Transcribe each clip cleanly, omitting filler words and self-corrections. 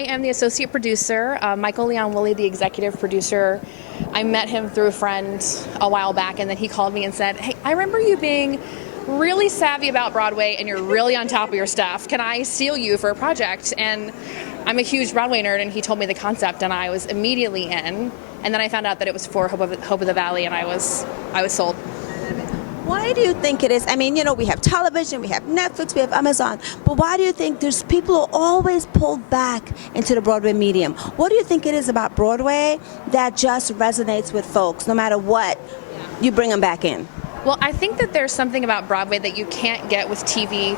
I am the associate producer. Michael Leon Woolley, the executive producer. I met him through a friend a while back, and then he called me and said, "Hey, I remember you being really savvy about Broadway and you're really on top of your stuff. Can I steal you for a project?" And I'm a huge Broadway nerd, and he told me the concept, and I was immediately in. And then I found out that it was for Hope of the Valley, and I was sold. Why do you think it is? I mean, we have television, we have Netflix, we have Amazon, but why do you think there's people who are always pulled back into the Broadway medium? What do you think it is about Broadway that just resonates with folks, no matter what, you bring them back in? Well, I think that there's something about Broadway that you can't get with TV,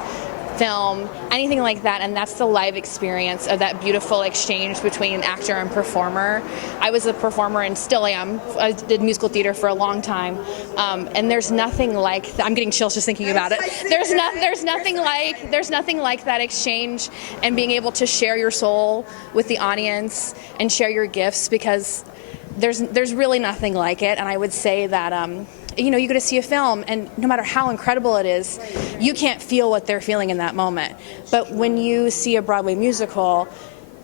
film, anything like that, and that's the live experience of that beautiful exchange between actor and performer. I was a performer and still am. I did musical theater for a long time, and there's nothing like I'm getting chills just thinking about it. There's nothing like that exchange and being able to share your soul with the audience and share your gifts, because there's really nothing like it. And I would say that you go to see a film, and no matter how incredible it is, you can't feel what they're feeling in that moment. But when you see a Broadway musical,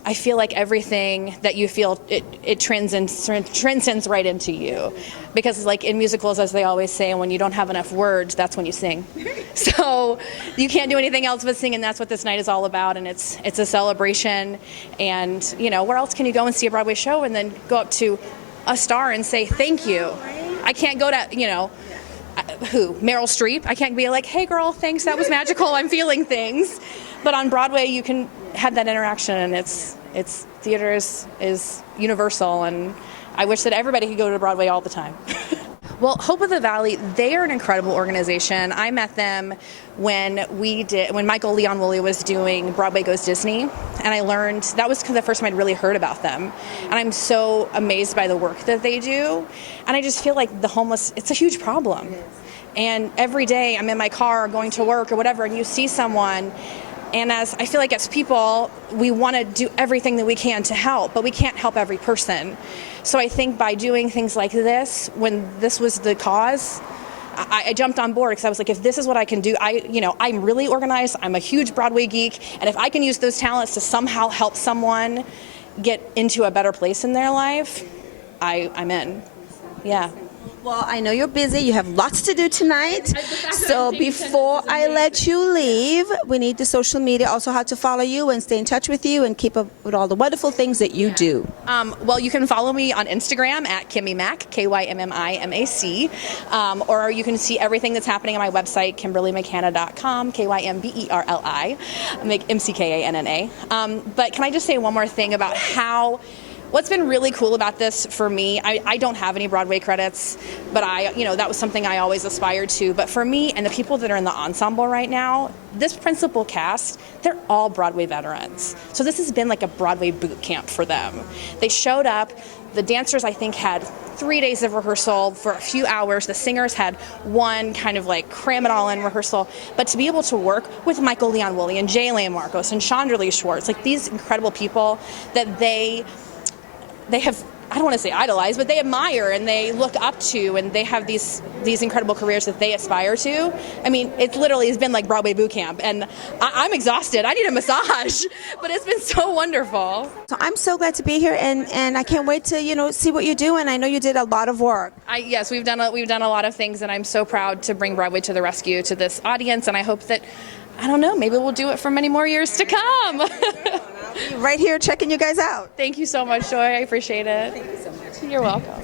I feel like everything that you feel, it transcends right into you. Because like in musicals, as they always say, when you don't have enough words, that's when you sing. So you can't do anything else but sing, and that's what this night is all about. And it's a celebration. And where else can you go and see a Broadway show and then go up to a star and say thank you? I can't go to, Meryl Streep. I can't be like, "Hey girl, thanks, that was magical, I'm feeling things." But on Broadway, you can have that interaction, and it's theater is universal, and I wish that everybody could go to Broadway all the time. Well, Hope of the Valley, they are an incredible organization. I met them when Michael Leon Woolley was doing Broadway Goes Disney, and I learned, that was the first time I'd really heard about them. And I'm so amazed by the work that they do. And I just feel like the homeless, it's a huge problem. And every day I'm in my car going to work or whatever, and you see someone, and I feel like as people, we want to do everything that we can to help, but we can't help every person. So I think by doing things like this, when this was the cause, I jumped on board, because I was like, if this is what I can do, I'm really organized, I'm a huge Broadway geek, and if I can use those talents to somehow help someone get into a better place in their life, I'm in. Yeah. Well, I know you're busy. You have lots to do tonight. So before I let you leave, we need the social media, also how to follow you and stay in touch with you and keep up with all the wonderful things that you do. Well, you can follow me on Instagram at Kymmy Mac, KYMMIMAC, or you can see everything that's happening on my website, KymberliMcKanna.com, KYMBERLI, MCKANNA. But can I just say one more thing about what's been really cool about this for me, I don't have any Broadway credits, but that was something I always aspired to. But for me and the people that are in the ensemble right now, this principal cast, they're all Broadway veterans. So this has been like a Broadway boot camp for them. They showed up. The dancers, I think, had 3 days of rehearsal for a few hours. The singers had one, kind of like cram it all in rehearsal. But to be able to work with Michael Leon Woolley and J. Lane Marcos and Chandra Schwartz, like these incredible people that they have, I don't want to say idolize, but they admire and they look up to, and they have these incredible careers that they aspire to. I mean, it literally has been like Broadway boot camp, and I'm exhausted. I need a massage, but it's been so wonderful. So I'm so glad to be here, and I can't wait to see what you do. And I know you did a lot of work. Yes, we've done a lot of things, and I'm so proud to bring Broadway to the rescue to this audience. And I hope that, I don't know, maybe we'll do it for many more years to come. Right here checking you guys out. Thank you so much, Joy. I appreciate it. Thank you so much. You're welcome.